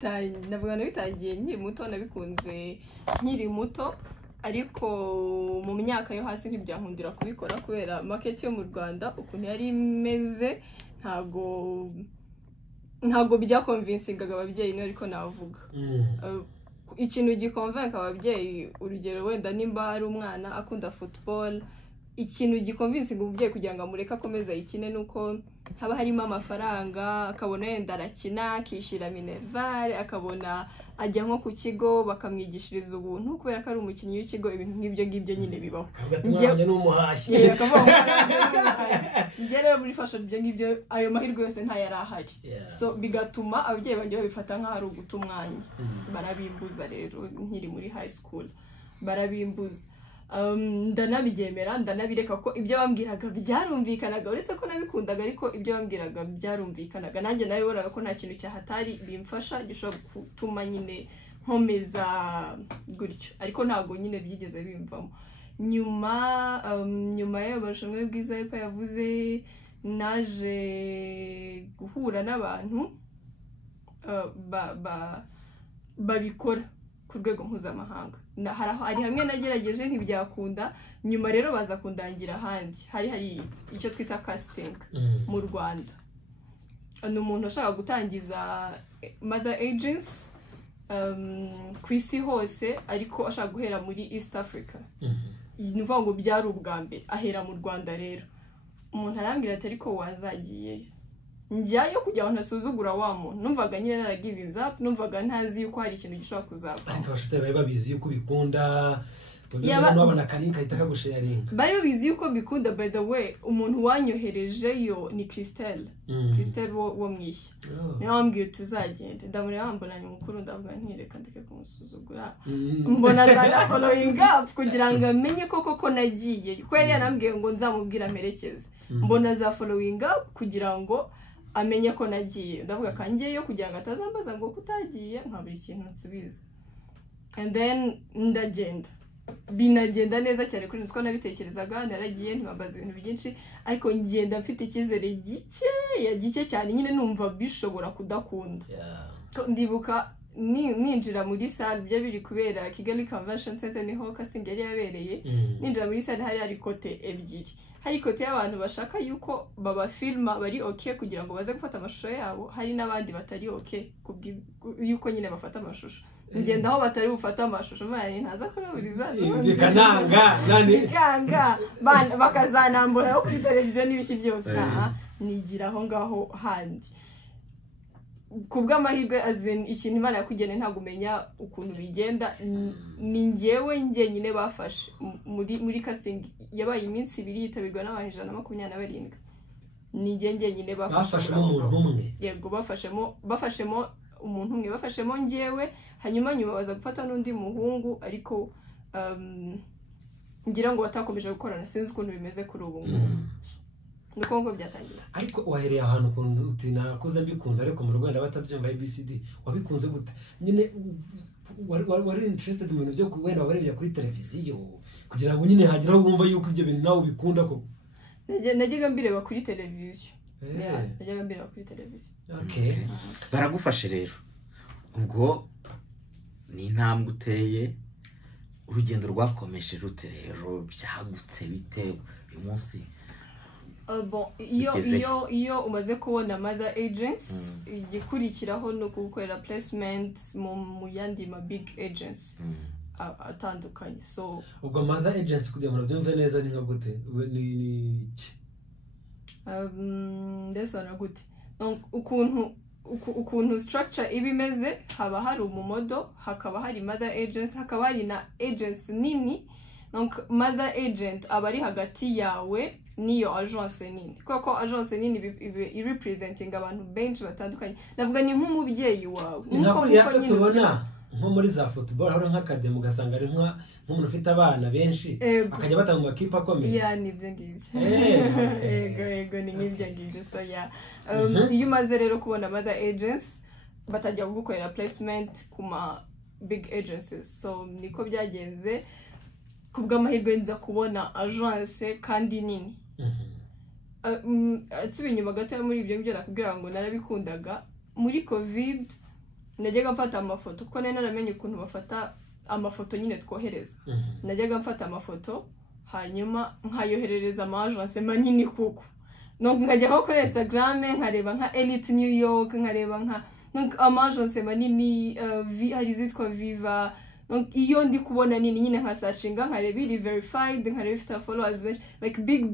Nabwo nabitangiye nkiri muto, nabikunze nkiri muto, ariko mu myaka yo hasi ntibyankundira kubikora kubera market yo mu Rwanda ukuntu yari imeze, ntago byakonvinsingaga ababyeyi no ariko navuga. Ikintu gikonvinka ababyeyi, urugero wenda nimba ari umwana akunda football, ikintu gikonvinsinga umubyeyi kugira ngo amureke akomeza ikine nuko haba harimo amafaranga, akabona yenda arakina, akishyura minerval, akabona ajya nko ku kigo bakamwigishiriza ubuntu kubera ko ari umukinnyi w'ikigo, ibintu nk'ibyo ngibyo nyine bibaho. Njye n'umuhashyi. Njye rero muri fashion ibyo ngibyo ayo mahirwe yose ntayari ahari. So bigatuma ababyeyi banjye babifata nk'aho ari uguta umwanya. Barabimbuza rero nkiri muri high school. Barabimbuza. Ndanabigemera, ndanabireka ko ibyo bambwiraga byarumvikanaga, uretse ko nabikundaga ariko ibyo bambwiraga byarumvikanaga. Nanjye nabibonaga ko nta kintu cyahatari bimfasha gishobora gutuma nyine nkomeza gutyo, ariko ntago nyine byigeze bimvamo. Nyuma y'ayo marushanwa y'ubwiza yavuze, naje guhura n'abantu babikora ku rwego mpuzamahanga. Hari hamwe nagerageje ntibyakunda, nyuma rero baza kundangira ahandi. Hari icyo twita casting mu Rwanda. Ni umuntu ushaka gutangiza mother agents ku isi hose, ariko ashaka guhera muri East Africa. Ni ukuvuga ngo byari ubwa mbere ahera mu Rwanda. Rero umuntu arambwira ati ariko wazagiyeyo. Njyayo kugira ngo ntasuzugura wa muntu, numvaga nyine naragivinze up, numvaga ntazi yuko hari ikintu gishobora kuzaba. Ariko abashite bari babizi yuko bikunda, n'abana karinka ahita kagusharinga. Bari babizi yuko bikunda. By the way, umuntu wanyoherejeyo ni Christelle wo mwishya. Niyo wambwiye tuzagende, ndamureba mbona ni mukuru, ndavuga ntireka ndeke kumusuzugura. Mbona za following up kugira ngo amenye koko nagiye, kuko yari yanambwiye ngo nzamubwira merekeze. Mbona za following up kugira ngo amenye ko nagiye. Ndavuga kangiyeyo kugira ngo atazambaza ngo kutagiye nkabura ikintu nsubiza. And then ndagenda. Binagenda neza cyane kuri nziko nabitekerezaga, naragiye ntibambaza ibintu byinshi, ariko ngenda mfite icyizere gike cyane, nyine numva bishobora kudakunda. Ndibuka ninjira muri salle bya biri kubera Kigali Convention Center niho casting yari yabereye. Ninjira muri salle hari kote ebyiri. Hari kote y'abantu bashaka yuko baba filma bari okay kugira ngo baze gufata amashusho yabo, hari n'abandi batari okay yuko nyine bafata amashusho. Ngenda aho batari bufata amashusho, mwana ntaza kuraburiza bikanga bakazanambura yo kuri televiziyo n'ibiki byose. Nigira aho ngaho handi kubw'amahirwe, ikintu Imana yakugene ntago umenya ukuntu bigenda. Ni njyewe nyine bafashe muri casting yabaye iminsi 2 yitabirwa n'abantu 127. Ni njye nyine bafashemo umuntu umwe. Yego bafashemo umuntu umwe, bafashemo njyewe, hanyuma baza gufata n'undi muhungu, ariko ngira ngo batakomeje gukorana, sinzi ukuntu bimeze kuri ubu ngubu. Nuko byatangiye. Ariko wahereye ahantu ukuntu uti nakoze mbikunda, ariko mu Rwanda batabyumva ABCD, wabikunze gute? Nyine wari interested mu bintu byo kubera warebye kuri televiziyo kugira ngo nyine hagira wumva yuko ibyo bintu nawe bikunda ko? Najyaga mbireba kuri televiziyo. Najyaga mbireba kuri televiziyo. Okay. Baragufashe rero. Ubwo ni intambwe uteye, urugendo rwakomeje rute rero, byagutse bite uyu munsi? Iyo umaze kubona mother agents, igikurikiraho no gukorera placement mu yandi ma big agents atandukanye. So ubwo mother agents kugira ngo byumve neza ni gute? Ni iki? Ndetse na gute. Ukuntu structure ibimeze, haba hari umumodo, hakaba hari mother agents, hakaba hari na agents nini. Donc mother agent aba ari hagati yawe niyo agence nini, kuko agence nini representing abantu benshi batandukanye. Navuga ni nk'umubyeyi wawe, niko yasa tubona nko muri za football hari nk'akademo ugasanga ari nk'umuntu ufite abana benshi akajya batanga mu makipe akomeye. Nibyo ngibyo. Yego ni nk'ibyo ngibyo. So iyo umaze rero kubona mother agents batajya gukorera placement ku ma big agencies. So niko byagenze. Kubw'amahirwe nza kubona agence kandi nini. Asubiye inyuma gato muri ibyo nakubwira ngo narabikundaga. Muri covid najyaga mfata amafoto kuko nari naramenye ukuntu bafata amafoto nyine twohereza najyaga mfata amafoto hanyuma nkayoherereza amagence manini kuko nkajya nko kuri Instagram nkareba nka Elite New York nkareba nka amagence manini hari zitwa Viva iyo ndi kubona nini nyine nkasacinga nkareba iri verified nkareba ifite followers like big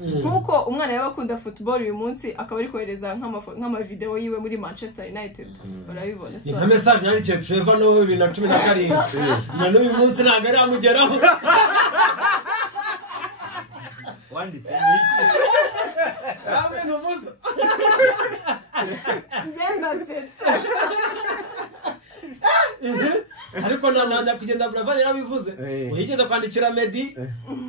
nkuko umwana yabakunda football uyu munsi akaba ari kohereza nk'ama video yiwe muri Manchester United urabibona so nka message yandikiye Trevor no 2017 na n'uyu munsi ntago ari amugeraho wanditse n'iki abe no musa ngenda se ariko nanda kugenda Brava yarabivuze uyigeze kwandikira Medi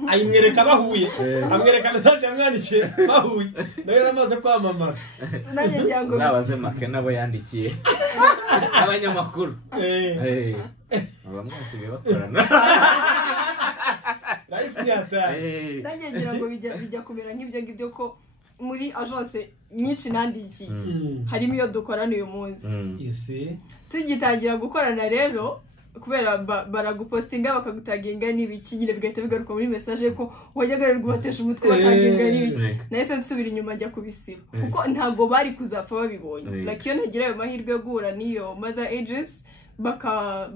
ayimwereka bahuye amwereka message yamwandikiye bahuye nawe yaramaze kwamamara nanjye ngirango nabaze make nabo yandikiye abanyamakuru bamwe basigaye bakorana nanjye ngirango bijya kumera nk'ibyo ko muri agence nyinshi nandikiye harimo iyo dukorana uyu munsi tugitangira gukorana rero kubera baragupostinga bakagutaginga n'ibiki nyine bigahita bigaruka muri message ko wajyaga rero guhatesha umutwe bataginga n'ibiki nahise nsubira inyuma njya kubisiba kuko ntago bari kuzapfa babibonye like iyo ntagira ayo mahirwe yo guhura n'iyo mother agents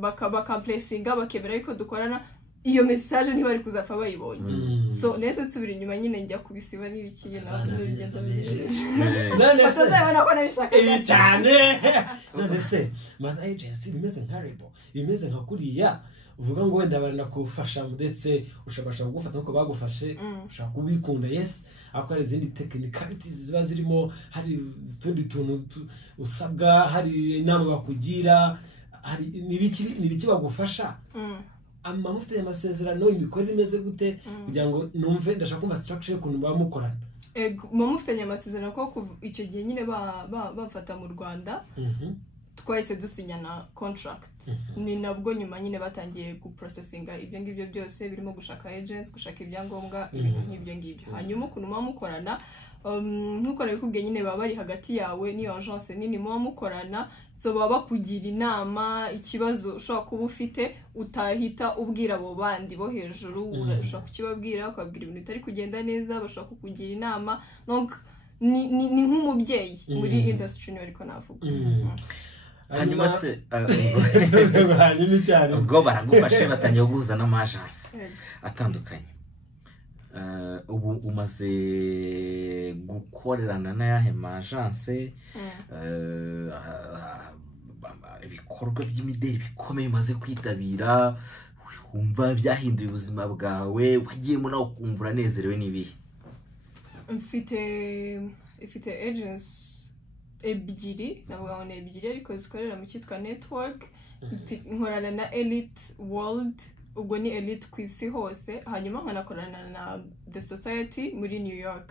bakaplacinga bakemera yuko dukorana iyo message ntibari kuzapfa bayibonye so nahise nsubira inyuma nyine njya kubisiba n'ibiki n'urugendo none se bazabona ko nabishaka cyane none se mother agency bimeze nka Rebo bimeze nka kuriya uvuga ngo wenda barana kufasha ndetse ushabasha kugufata nuko bagufashe ushaka kubikunda yes akora izindi technicalities ziba zirimo hari tundi tuntu usabwa hari inama bakugira hari nibiki bagufasha amufite amasezerano imikorere imeze gute kugira ngo numve ndashaka kumva structure y'ukuntu bamukorana mufite amasezerano ko icyo gihe nyine bafata mu Rwanda twahise dusinyana contract ni nabwo nyuma nyine batangiye guprocessinga ibyo ngibyo byose birimo gushaka agents gushaka ibyangombwa ibintu nk'ibyo ngibyo hanyuma ukuntu mukorana nkuko nabikubwiye nyine baba bari hagati yawe n'iyo agence nini mukorana so baba kugira inama ikibazo ushobora kuba ufite utahita ubwira abo bandi bo hejuru urashobora kukibabwira ukabwira ibintu bitari kugenda neza bashobora kukugira inama ni nk'umubyeyi muri industry niwe ariko navuga hanyuma se hanyuma cyane ubwo baragufashe batangiye guhuza n'amagence atandukanye ubu umaze gukorerana n'ayahe magence ibikorwa by'imideli bikomeye umaze kwitabira wumva byahinduye ubuzima bwawe wagiyemo nawe ukumva uranezerewe n'ibihe mfite agents ebyiri navuga ngo ni ebyiri ariko zikorera mu cyitwa network nkorana na Elite World ubwo ni Elite ku isi hose hanyuma nkanakorana na The Society muri New York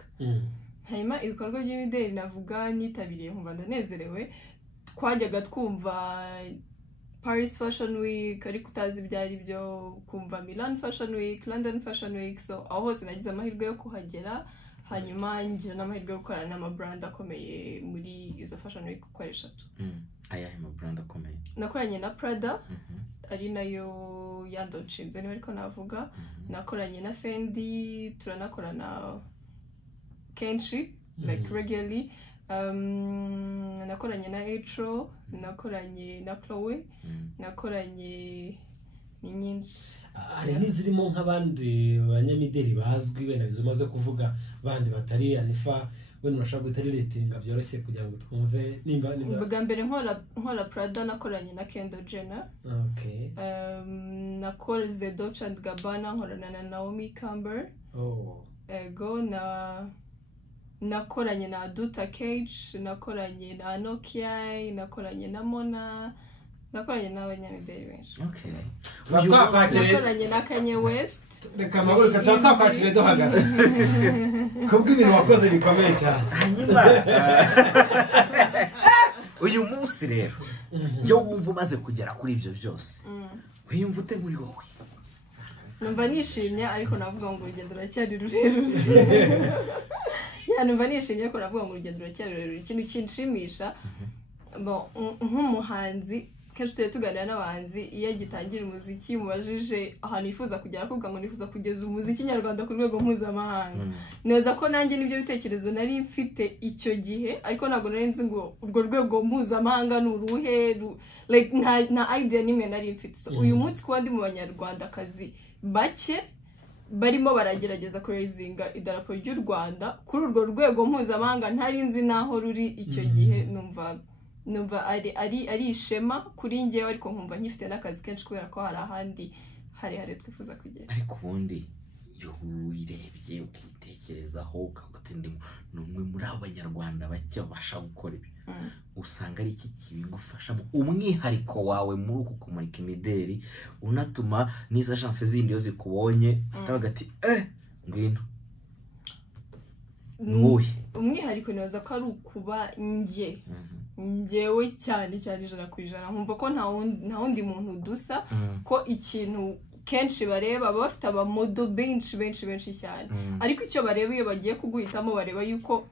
hanyuma ibikorwa by'imideli navuga nitabiriye nkumva ndanezerewe twajyaga twumva Paris Fashion Week ariko utazi ibyari byo kumva Milan Fashion Week London Fashion Week so aho hose nagize amahirwe yo kuhagera hanyuma ngira n'amahirwe yo gukorana n'amabrand akomeye muri izo Fashion Week uko ari 3 ayahe mabrand akomeye nakoranye na Prada ari nayo yandonshinze niba ariko navuga nakoranye na Fendi turanakorana kenshi like regularly nakoranye na Etro nakoranye na Chloe nakoranye ni nyinshi hari n'izirimo nk'abandi banyamideli bazwi bene bizomaze kuvuga bandi batari Anipha wenda urashaka guhita riletinga byoroshye kugira ngo twumve nimba bwa mbere nkora Prada nakoranye na Kendal Jenner nakoze Dolce & Gabbana nkorana na Naomi Campbell ego nakoranye na Duta Cage nakoranye na Nokia nakoranye na Mona nakoranye n'abanyamideli benshi nakoranye na Campbell&West reka amaguru twakakire duhagaze kubwo ibintu wakoze bikomeye cyane uyu munsi rero iyo wumva umaze kugera kuri ibyo byose wiyumva ute muri wowe numva nishimye ariko navuga ngo urugendo ruracyari rurerure numva nishimye ko navuga ngo urugendo ruracyari rurerure ikintu kinshimisha nk'umuhanzi kenshi tujya tuganira n'abahanzi iyo agitangira umuziki mubajije ahantu yifuza kugera kuvuga ngo nifuza kugeza umuziki nyarwanda ku rwego mpuzamahanga neza ko nanjye nibyo bitekerezo nari mfite icyo gihe ariko ntabwo nari nzi ngo urwo rwego mpuzamahanga ni uruhe like nta idea nimwe nari mfite so uyu munsi kuba ndi mu banyarwandakazi bake barimo baragerageza kurezinga idarapo ry'u Rwanda kuri urwo rwego mpuzamahanga ntari nzi naho ruri icyo gihe numva ari ishema kuri njyewe ariko nkumva nkifite n'akazi kenshi kubera ko hari ahandi hari twifuza kugera ariko ubundi iyo wirebye ukitekerezaho ukavuga uti ni umwe muri abo banyarwanda bake babasha gukora ibi usanga ari iki kibigufashamo umwihariko wawe muri uku kumurika imideli unatuma n'iza chance zindi iyo zikubonye atabaga ati ngwino nuye umwihariko nibaza ko ari ukuba njyewe cyane ijana ku ijana nkumva ko nta wundi muntu dusa ko ikintu kenshi bareba baba bafite abamodo benshi cyane ariko icyo bareba iyo bagiye kuguhitamo bareba yuko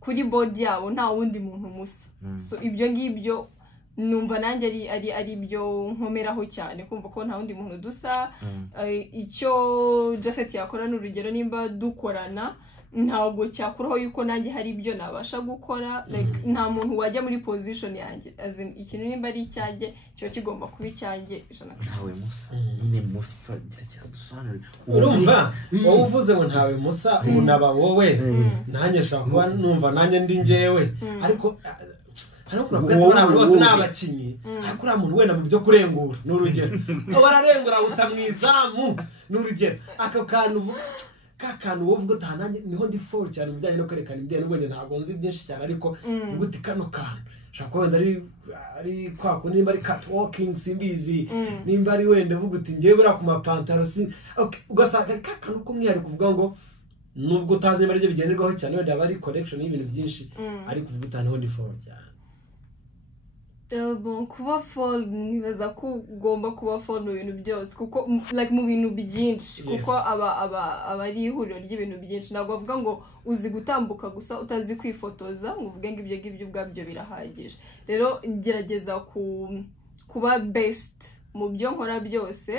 kuri body yabo nta wundi muntu musa so ibyo ngibyo numva nanjye ari byo nkomeraho cyane kumva ko nta wundi muntu dusa icyo Japhet yakora n'urugero nimba dukorana ntabwo cyakuraho yuko nanjye hari ibyo nabasha gukora like nta muntu wajya muri position yanjye ikintu nimba ari icyanjye cyo kigomba kuba icyanjye ntawe musa nyine musa dusobanure urumva wowe uvuze ngo ntawe musa unaba wowe nanjye nshaka kuba numva nanjye ndi njyewe ariko hano kurabwira abantu bose n'abakinyi ariko ura muntu wenda mu byo kurengura n'urugero bararengura utamwizamu n'urugero aka kantu kakanu wovuga utananye niho ndi for cyane mu bijyanye no kwerekana imideli n'ubwo ntago nzi byinshi cyane ariko uvuga uti kano kantu shaka wenda ari kwako nimba ari catwalking simbizi nimba ari wenda uvuga uti ngiye bura ku mapantaro si okay ugasanga kakanu kumwihariko kuvuga ngo nubwo utazi nimba aribyo bigenderwaho cyane wenda aba ari collection y'ibintu byinshi ariko uvuga utaniho ndi for cyane kuba fall nibaza ko ugomba kuba fall mu bintu byose kuko like mu bintu byinshi kuko aba ari ihuriro ry'ibintu byinshi ntabwo bavuga ngo uzi gutambuka gusa utazi kwifotoza ngo uvuge ngo ibyo ngibyo ubwabyo birahagije rero ngerageza kuba best mu byo nkora byose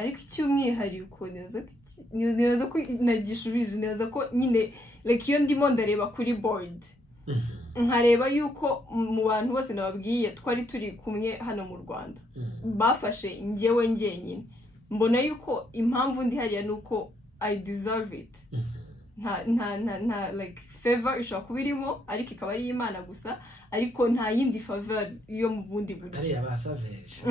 ariko icy'umwihariko nibaza ko nagishubije neza ko nyine like iyo ndimo ndareba kuri board nkareba yuko mu bantu bose nababwiye twari turi kumwe hano mu Rwanda bafashe njyewe njyenyine mbona yuko impamvu ndi hariya nuko I deserve it nta like favor ishobora kuba irimo ariko ikaba ari Imana gusa ariko nta yindi favor yo mu bundi buryo ari abasaveje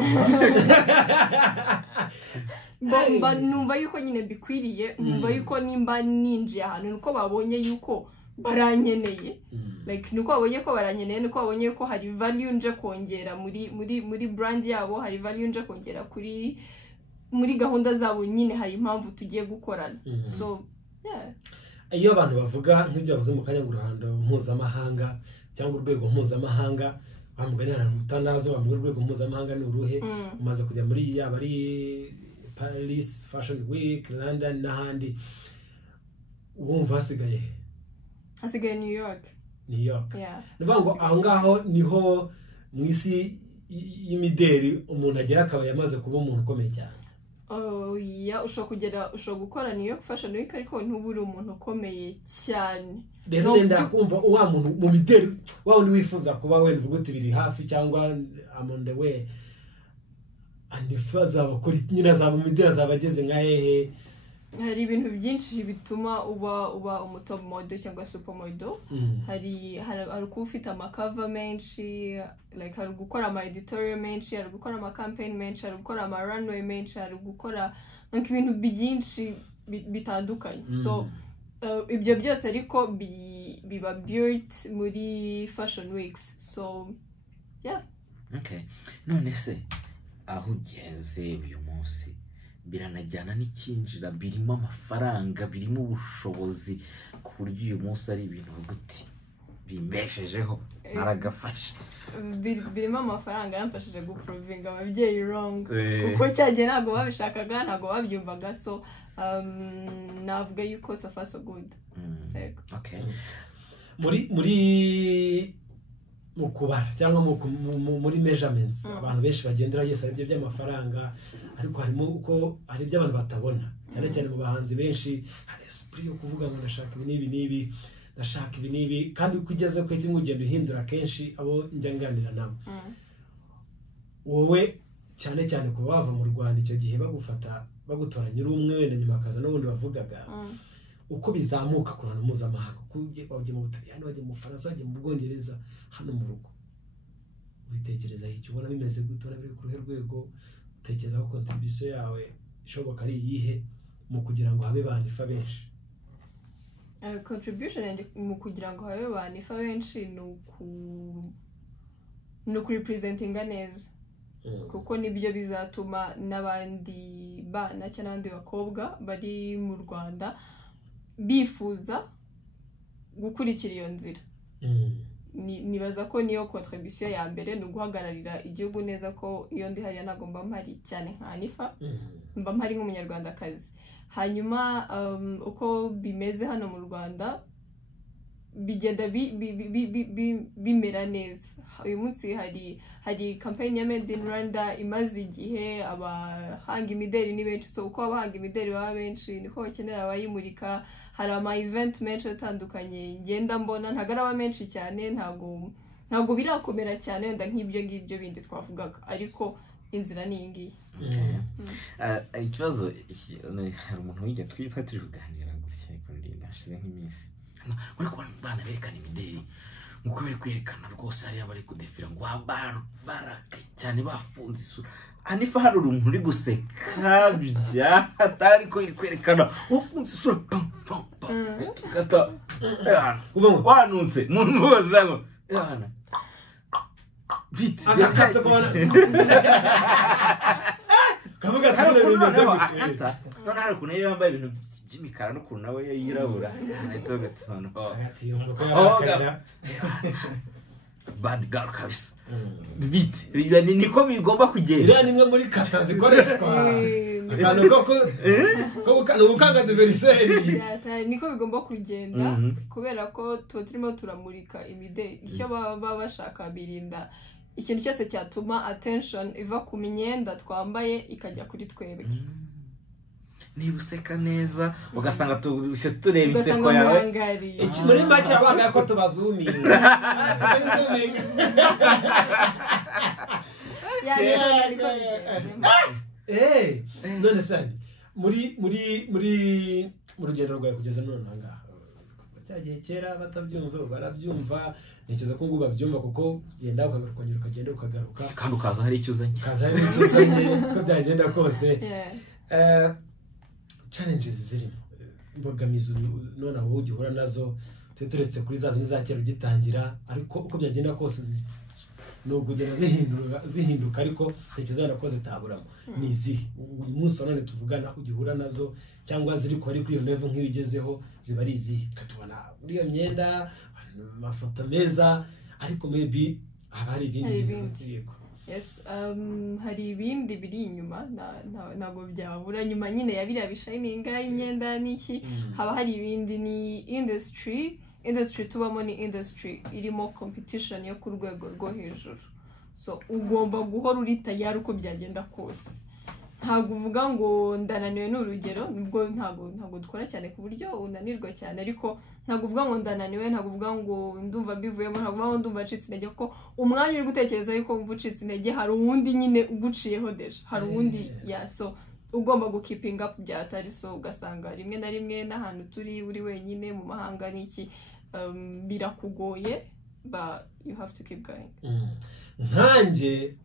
numva yuko nyine bikwiriye numva yuko nimba ninjiye ahantu nuko babonye yuko baranyeneye like nuko babonye ko baranyeneye nuko babonye ko hari value nje kongera muri brand yabo hari value nje kongera muri gahunda zabo nyine hari impamvu tugiye gukorana so yeah iyo abantu bavuga nk'ibyo bavuze mu kanya ngurahando mpuzamahanga cyangwa urwego mpuzamahanga bamuganira mutanazo bamwe urwego mpuzamahanga ni uruhe umaze kujya muri yaba ari Paris Fashion Week London n'ahandi wumva hasigaye New York yeah nibango aho ngaho niho mu isi y'imideli umuntu agera akaba yamaze kuba umuntu ukomeye cyane ushobora gukora New York Fashion Week ariko ntuburi umuntu ukomeye cyane rero ndenda kumva uwa muntu mu mideli wawe ni wifuza kuba wenda uvuga uti biri hafi cyangwa on the way Anipha zabakora nyina zaba mu mideli zabageze nka hehe hari ibintu byinshi bituma uba umutop model cyangwa super model hari kuba ufite amakava menshi like hari gukora ama editorial menshi hari gukora ama campaign menshi hari gukora ama runway menshi hari gukora ibintu byinshi bitandukanye so ibyo byose ariko biba built muri fashion weeks so yeah okay none se aho ugeze uyu munsi biranajyana n'ikinjira birimo amafaranga birimo ubushobozi ku buryo uyu munsi ari ibintu guti bimbeshejeho aragafasha birimo amafaranga yamfashije guprovinga ababyeyi wrong kuko cyagiye ntabwo babishakaga ntabwo babyumvaga so navuga yuko so far so good okay mu kubara cyangwa muri measurements abantu benshi bagendera yes ari byo by'amafaranga ariko harimo uko hari ibyo abantu batabona cyane cyane mu bahanzi benshi hari esprit yo kuvuga ngo ndashaka ibi n'ibi ndashaka ibi n'ibi kandi uko ugeze ku kimwe ugenda uhindura kenshi abo njya nganira nabo wowe cyane cyane kuba wava mu Rwanda icyo gihe bagufata bagutoranya uri umwe wenda nyuma akaza n'ubundi bavugaga uko bizamuka ku ruhando mpuzamahanga wagiye mu Butaliyani wagiye mu Faransa wagiye mu Bwongereza hano mu rugo ubitekereza icyo ubona bimeze gute ubona biri ku ruhe rwego utekereza ko contribution yawe ishoboka ari iyihe mu kugira ngo habe banifa benshi contribution mu kugira ngo habe banifa benshi ni ukurepresentinga neza kuko nibyo bizatuma n'abandi bana cyangwa n'abandi bakobwa bari mu Rwanda bifuza gukurikira iyo nzira nibaza ko niyo contribution ya mbere ni uguhagararira igihugu neza ko iyo ndi hariya ntabwo mba mpari cyane nka Anipha mba mpari nk'umunyarwandakazi hanyuma uko bimeze hano mu Rwanda bigenda bimera neza uyu munsi hari campaign ya Made in Rwanda imaze igihe abahanga imideli ni benshi so uko abahanga imideli baba benshi niko bakenera abayimurika hari ama event menshi atandukanye ngenda mbona ntagaraba menshi cyane ntago birakomera cyane wenda nk'ibyo ngibyo bindi twavugaga ariko inzira ni iyi ikibazo hari umuntu wige twitwa turi kuganira gutya kandi nashize nk'iminsi muri kubona bana berekana imideli muko bari kwerekana rwose hari abari kudefira ngo baraka cyane bafunze isura Anipha hari umuntu uri guseka bya atari ko iri kwerekana wafunze isura kata wanutse muntu wose ngo yana bit akata kubona kavuga tane bimeze gute none hari kuneye yambaye ibintu by'imikara no kuntu nawe yirabura nitoga tano hagati y'umugabo bad girl kabisa bit niko bigomba kugenda iriya nimwe muri kata zikoreshwa akantu ko ukanga diveriseri niko bigomba kugenda kubera ko turimo turamurika imideli icyo baba bashaka birinda ikintu cyose cyatuma attention iva ku myenda twambaye ikajya kuri twebwe niba useka neza ugasanga tureba inseko yawe iki muri make yabaga ko tubazuminga none sani muri mu rugendo rwawe kugeza none ngaha cyagiye kera batabyumva barabyumva ntekereza ko ngo babyumva kuko genda ukagaruka ukagenda ukagaruka kandi ukaza hari icyo uzanye ko byagenda kose challenges zirimo imbogamizi none aho ugihura nazo turetse kuri za zindi za kera ugitangira ariko uko byagenda kose no kugenda zihinduka ariko ntekereza ko zitaburamo ni izihe uyu munsi none tuvugana ugihura nazo cyangwa ziri kuri iyo level nk'ibigezeho ziba ari izihe tukatubona muri iyo myenda amafoto meza ariko maybe hari ibindi yes hari ibindi biri inyuma ntago byabura nyuma nyine ya biriya bishininga imyenda n'iki haba hari ibindi ni industry tubamo ni industry irimo competition yo ku rwego rwo hejuru so ugomba guhora uri tayari uko byagenda kose ntago uvuga ngo ndananiwe n'urugero nubwo ntago dukora cyane ku buryo unanirwa cyane ariko ntago uvuga ngo ndananiwe ntago uvuga ngo ndumva bivuyemo ntago uvuga ngo ndumva ncitse intege ko umwanya uri gutekereza yuko wumva ucitse intege hari uwundi nyine uguciyeho deje hari uwundi so ugomba gukipinga up byatari so ugasanga rimwe na rimwe n'ahantu turi uri wenyine mu mahanga n'iki birakugoye but you have to keep going nkanjye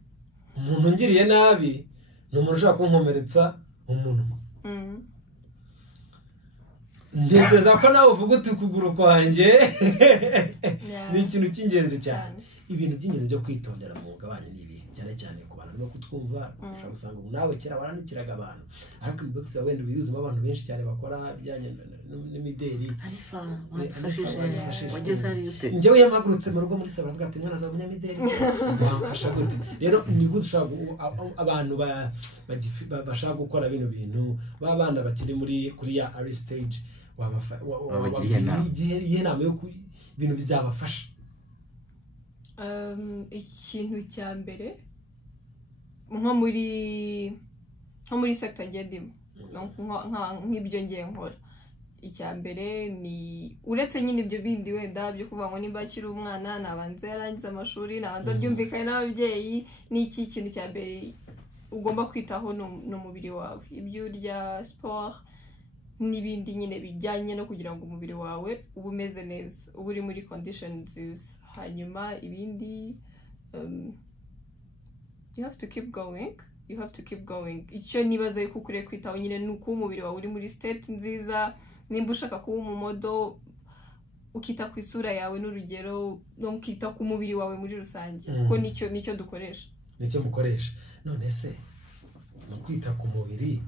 umuntu ngiriye nabi ni umuntu ushaka kunkomeretsa umunwa ntekereza ko nawe uvuga uti ukuguru kwanjye ni ikintu cy'ingenzi cyane ibintu by'ingenzi byo kwitondera mu mugabane n'ibi cyane cyane ku bantu no kutwumva ushobora gusanga ubu nawe kera warandikiraga abantu ariko inbox yawe wenda ubiyuzemo abantu benshi cyane bakora bijyanye n'imideli wageze hari ute njyewe yamagurutse mu rugo muri saba avuga ati mwana za umunyamideli wamfasha gute rero ni gute ushaka abantu bashaka gukora bino bintu b'abana bakiri kuri ya early stage wabagiriye inama yo ibintu bizabafasha ikintu cya mbere nko muri sector ngedimo nk'ibyo ngiye nkora icya mbere ni uretse nyine ibyo bindi wenda byo kuvuga ngo nimba akiri umwana nabanze yarangiza amashuri nabanze byumvikane n'ababyeyi n'iki kintu cya mbere ugomba kwitaho no mubiri wawe ibyo urya sport n'ibindi nyine bijyanye no kugira ngo umubiri wawe ube umeze neza ube uri muri condition nziza hanyuma ibindi you have to keep going icyo nibaza yuko ukwiye kwitaho nyine ni uko umubiri wawe uri muri state nziza nimba ushaka kuba umumodo ukita ku isura yawe n'urugero no ukita ku mubiri wawe muri rusange kuko nicyo dukoresha nicyo mukoresha none se mu kwita ku mubiri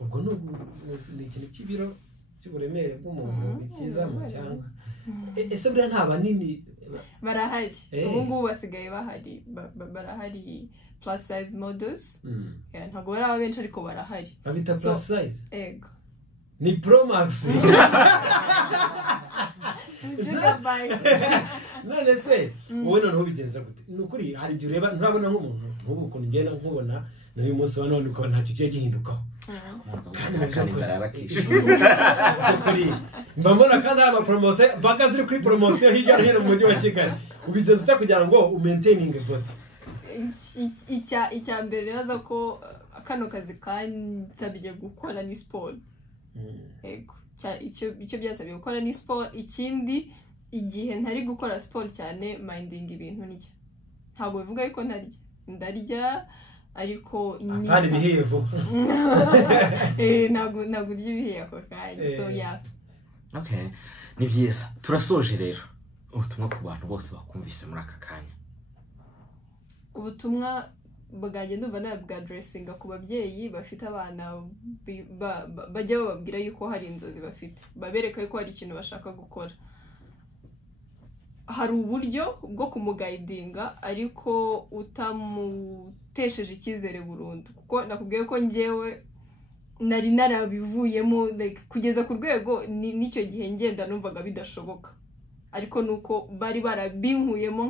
ubwo ni ikintu cy'ibiro cy'uburemere bw'umuntu bikizamo cyangwa ese buriya nta banini barahari ubu ngubu basigaye barahari plus size models ntabwo bari aba benshi ariko barahari babita plus size ego ni pro max none se wowe noneho ubigenza gute ni ukuri hari igihe ureba nturabona nk'umuntu nk'ubu ukuntu ngenda nkubona n'uyu munsi wa none ukaba ntacyo kigiye gihindukaho kandi mba mbona kandi hari amaporomosiyo baga ziri kuri poromosiyo hirya no hino mu mujyi wa Kigali ubigenza ute kugira ngo umainteninge body icya mbere rero ko kano kazi kansabye gukora ni siporo ego icyo byansabye gukora ni siporo ikindi igihe ntari gukora siporo cyane minding ibintu nijya ntabwo bivuga yuko ndarya ariko kandi bihiye vuba ntabwo urya ibihiye ako kanya so yeah okay ni byiza turasoje rero ubutumwa ku bantu bose bakumvise muri aka kanya ubutumwa bwanjye ndumva nabwa dressinga ku babyeyi bafite abana bajya bababwira yuko hari inzozi bafite babereka yuko hari ikintu bashaka gukora hari uburyo bwo kumugayidinga ariko utamutesheje icyizere burundu kuko nakubwiye ko njyewe nari narabivuyemo kugeza ku rwego n'icyo gihe ngenda numvaga bidashoboka ariko nuko bari barabinkuyemo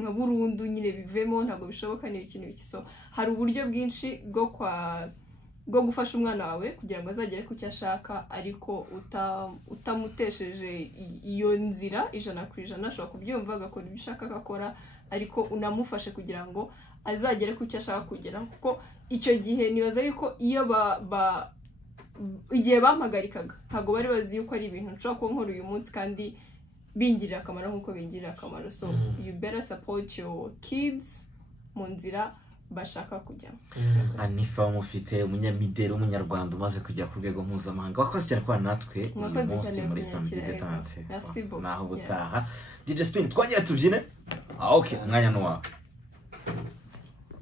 nka burundu nyine bivemo ntabwo bishoboka ni ikintu bikiso hari uburyo bwinshi bwo gufasha umwana wawe kugira ngo azagere ku cyo ashaka ariko utamutesheje iyo nzira 100% ashobora kubyumva agakora ibyo ushaka agakora ariko unamufashe kugira ngo azagere ku cyo ashaka kugera kuko icyo gihe nibaza yuko iyo igihe bampagarikaga ntabwo bari bazi yuko ari ibintu nshobora kuba nkora uyu munsi kandi bingirira akamaro nk'uko bingirira akamaro so you better support your kids mu nzira bashaka kujyamo Anipha umufite umunyamideli w'umunyarwanda umaze kujya ku rwego mpuzamahanga wakoze cyane kwa natwe uyu munsi muri samedi detente naho ubutaha DJ Spin twongera tubyine okay umwanya n'uwawe